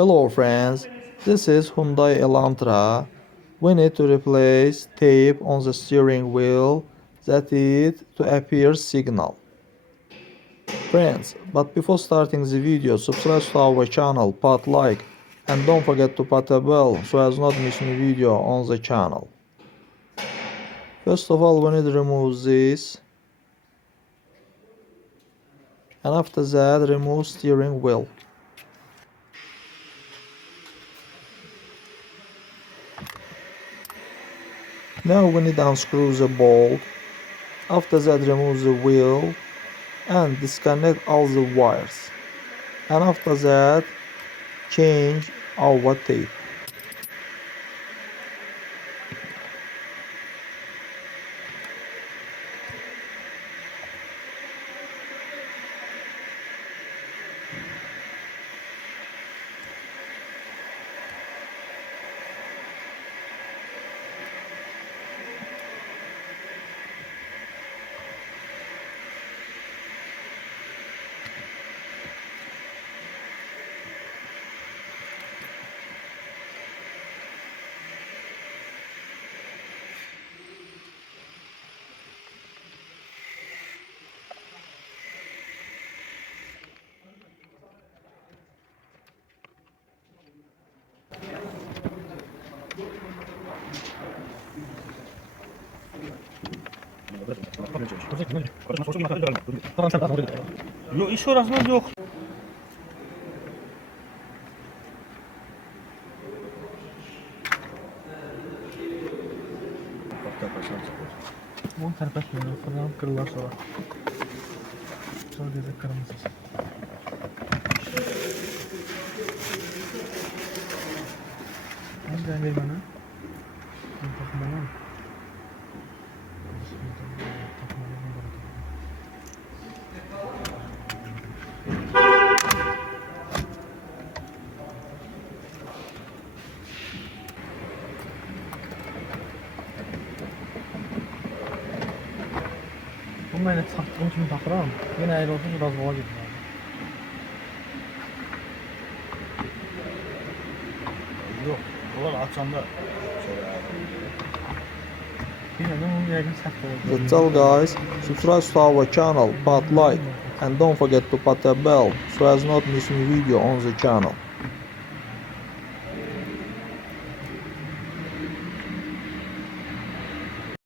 Hello friends, this is Hyundai Elantra. We need to replace tape on the steering wheel that is to appear signal. Friends, but before starting the video, subscribe to our channel, put like and don't forget to put a bell so as not miss new video on the channel. First of all, we need to remove this, and after that remove steering wheel. Now we need to unscrew the bolt. After that remove the wheel and disconnect all the wires, and after that change our tape. Yok, iş orasında yok. Bu terpetmiyor. Fırlanıp kırılar sonra. Sonra gezek kırmızı. Nereden ver bana? Takım bana mı? Bununla yine taktığım için takıram. Yine ayrı olsun biraz boğa gidiyor. Yok, bunlar açanda That's all guys, subscribe to our channel, put like and don't forget to put a bell so as not miss new video on the channel.